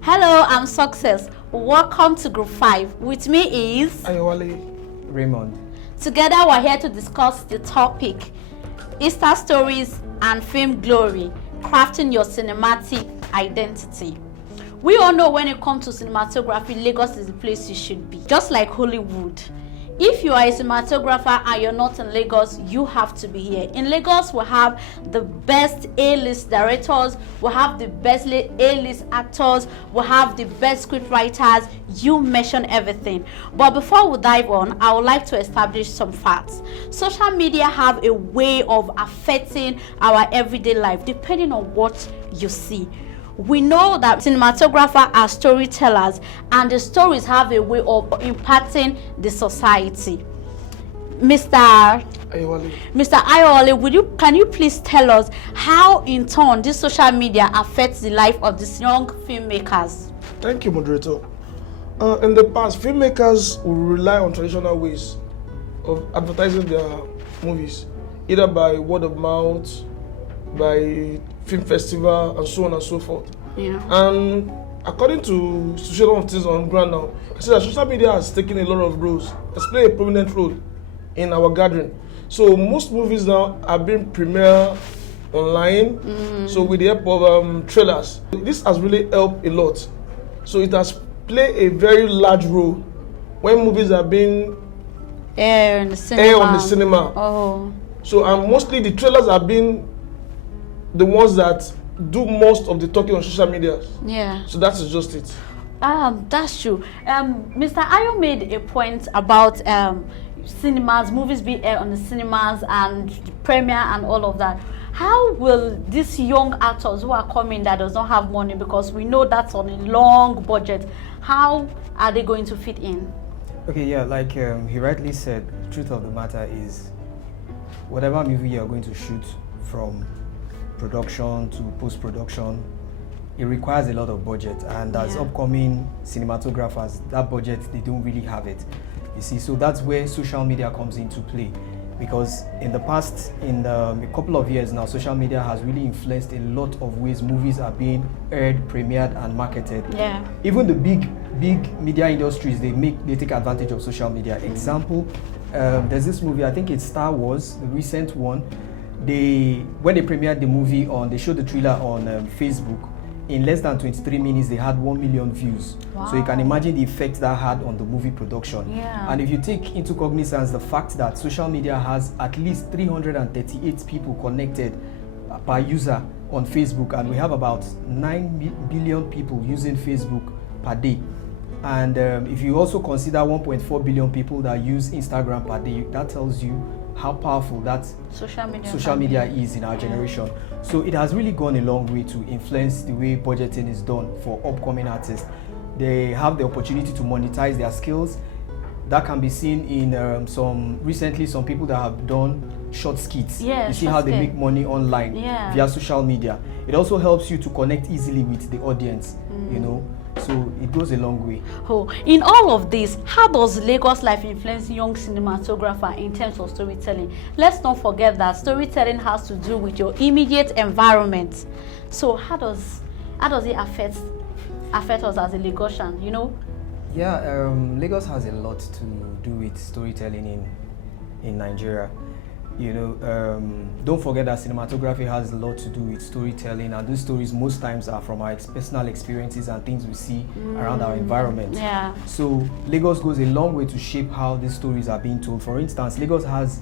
Hello, I'm Success. Welcome to Group 5. With me is Ayowale Raymond. Together we're here to discuss the topic Easter stories and film glory, crafting your cinematic identity. We all know when it comes to cinematography, Lagos is the place you should be, just like Hollywood. If you are a cinematographer and you're not in Lagos, you have to be here. In Lagos, we have the best A-list directors, we have the best A-list actors, we have the best script writers. You mention everything. But before we dive on, I would like to establish some facts. Social media have a way of affecting our everyday life depending on what you see. We know that cinematographers are storytellers and the stories have a way of impacting the society. Mr. Ayowale, can you please tell us how in turn this social media affects the life of these young filmmakers? Thank you, moderator. In the past, filmmakers would rely on traditional ways of advertising their movies, either by word of mouth, by film festival, and so on and so forth. Yeah. And according to situation of things on ground now, I see that social media has taken a lot of roles, has played a prominent role in our gathering. So most movies now are being premiered online, so with the help of trailers. This has really helped a lot. So it has played a very large role when movies are being Air on the cinema. Oh. So mostly the trailers have been the ones that do most of the talking on social media. Yeah. So that is just it. That's true. Mr. Ayo made a point about cinemas, movies being aired on the cinemas and the premiere and all of that. How will these young actors who are coming that does not have money, because we know that's on a long budget, how are they going to fit in? Okay, yeah, like he rightly said, the truth of the matter is whatever movie you're going to shoot, from production to post-production, it requires a lot of budget, and as upcoming cinematographers, that budget, they don't really have it, you see. So that's where social media comes into play, because in the past, in a couple of years now, social media has really influenced a lot of ways movies are being aired, premiered, and marketed. Yeah. Even the big media industries, they take advantage of social media. Example, there's this movie, I think it's Star Wars, the recent one. When they premiered the movie they showed the trailer on Facebook, in less than 23 minutes they had 1 million views. Wow. So you can imagine the effect that had on the movie production. Yeah. And if you take into cognizance the fact that social media has at least 338 people connected per user on Facebook, and we have about 9 billion people using Facebook per day. And if you also consider 1.4 billion people that use Instagram per day, that tells you how powerful that social media is in our generation. So it has really gone a long way to influence the way budgeting is done for upcoming artists. They have the opportunity to monetize their skills. That can be seen in some people that have done short skits. Yeah, you see how they make money online via social media. It also helps you to connect easily with the audience, you know. So it goes a long way. Oh, in all of this, how does Lagos life influence young cinematographer in terms of storytelling? Let's not forget that storytelling has to do with your immediate environment. So how does it affect us as a Lagosian, you know? Yeah, Lagos has a lot to do with storytelling in Nigeria. You know, don't forget that cinematography has a lot to do with storytelling, and these stories most times are from our personal experiences and things we see around our environment. Yeah. So Lagos goes a long way to shape how these stories are being told. For instance, Lagos has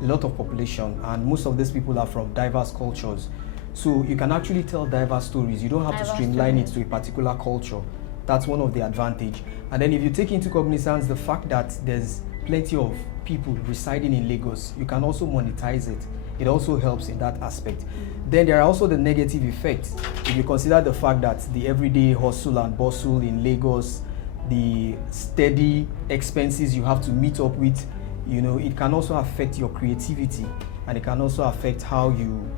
a lot of population, and most of these people are from diverse cultures. So you can actually tell diverse stories. You don't have to streamline it to a particular culture. That's one of the advantage. And then if you take into cognizance the fact that there's plenty of people residing in Lagos, you can also monetize it. It also helps in that aspect. Then there are also the negative effects. If you consider the fact that the everyday hustle and bustle in Lagos, the steady expenses you have to meet up with, you know, it can also affect your creativity, and it can also affect how you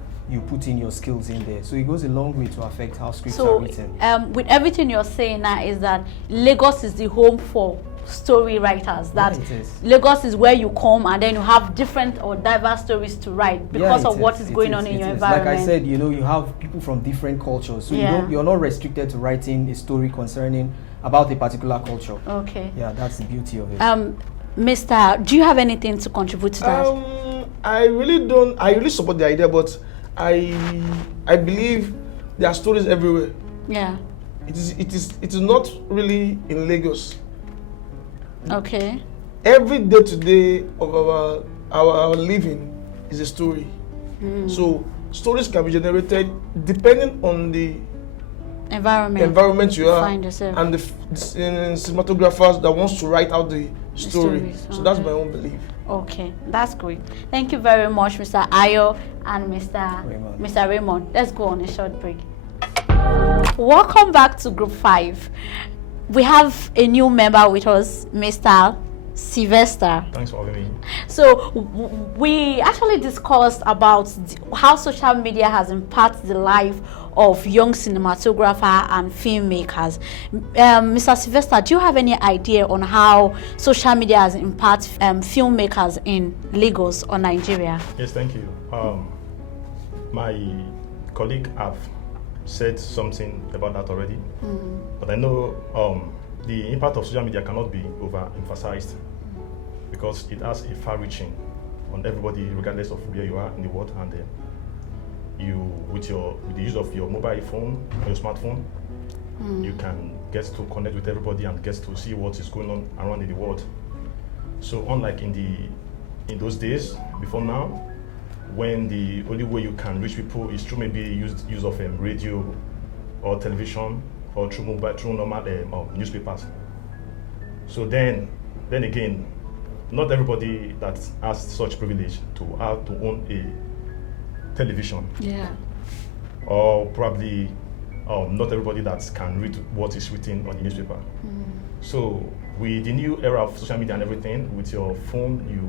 put in your skills in there. So it goes a long way to affect how scripts are written. With everything you're saying now is that Lagos is the home for story writers. That Yeah, it is. Lagos is where you come and then you have different or diverse stories to write because Yeah, of it what is, is it going is, on in it your is. environment. Like I said, you have people from different cultures, so Yeah. you're not restricted to writing a story concerning about a particular culture. Okay. Yeah, that's the beauty of it. Mr. Do you have anything to contribute to that? I really don't. I really support the idea, but I believe there are stories everywhere. Yeah. It is not really in Lagos. Okay. Every day to day of our living is a story. So stories can be generated depending on the environment you are Find yourself. and the cinematographers that wants to write out the story. stories, So that's okay. my own belief. Okay, that's great. Thank you very much, Mr. Ayo and Raymond. Mr. Raymond. Let's go on a short break. Welcome back to Group 5. We have a new member with us, Mr. Sylvester. Thanks for having me. So we actually discussed about how social media has impacted the life of young cinematographer and filmmakers. Mr. Sylvester, do you have any idea on how social media has impacted filmmakers in Lagos or Nigeria? Yes, thank you. My colleague have said something about that already, but I know the impact of social media cannot be overemphasized because it has a far-reaching on everybody, regardless of where you are in the world, and you, with the use of your mobile phone or your smartphone, you can get to connect with everybody and get to see what is going on around in the world. So unlike in those days before now, when the only way you can reach people is through maybe use of radio or television or through normal newspapers. So then again, not everybody that has such privilege to have to own a television. Yeah. Or probably not everybody that can read what is written on the newspaper. So with the new era of social media and everything, with your phone, you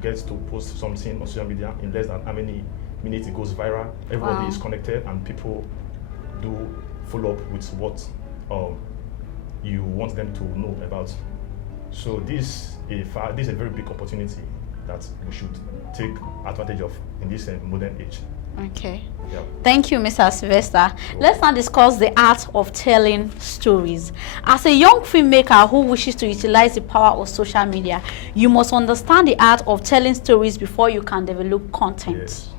get to post something on social media in less than how many minutes it goes viral. Everybody is connected and people do follow up with what you want them to know about. So this is a very big opportunity that we should take advantage of in this modern age. Okay. Yeah. Thank you, Mr. Sylvester. Let's now discuss the art of telling stories. As a young filmmaker who wishes to utilize the power of social media, you must understand the art of telling stories before you can develop content. Yes.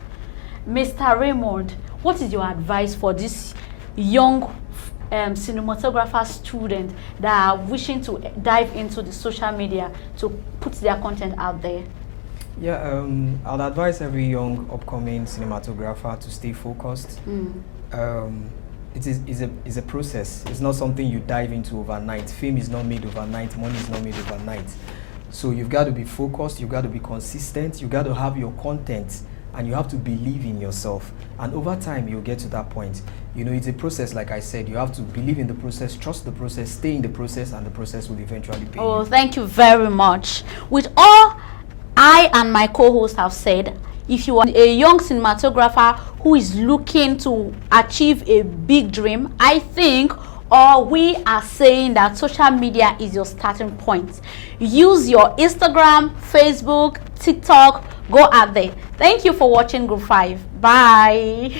Mr. Raymond, what is your advice for this young cinematographer student that are wishing to dive into the social media to put their content out there? Yeah, I'd advise every young upcoming cinematographer to stay focused. It is a process. It's not something you dive into overnight. Fame is not made overnight. Money is not made overnight. So you've got to be focused. You've got to be consistent. You've got to have your content, and you have to believe in yourself. And over time, you'll get to that point. It's a process. Like I said, you have to believe in the process, trust the process, stay in the process, and the process will eventually pay Oh, you. thank you very much. With all I and my co-host have said, if you are a young cinematographer who is looking to achieve a big dream, I think, or we are saying that social media is your starting point. Use your Instagram, Facebook, TikTok, go out there. Thank you for watching Group 5. Bye.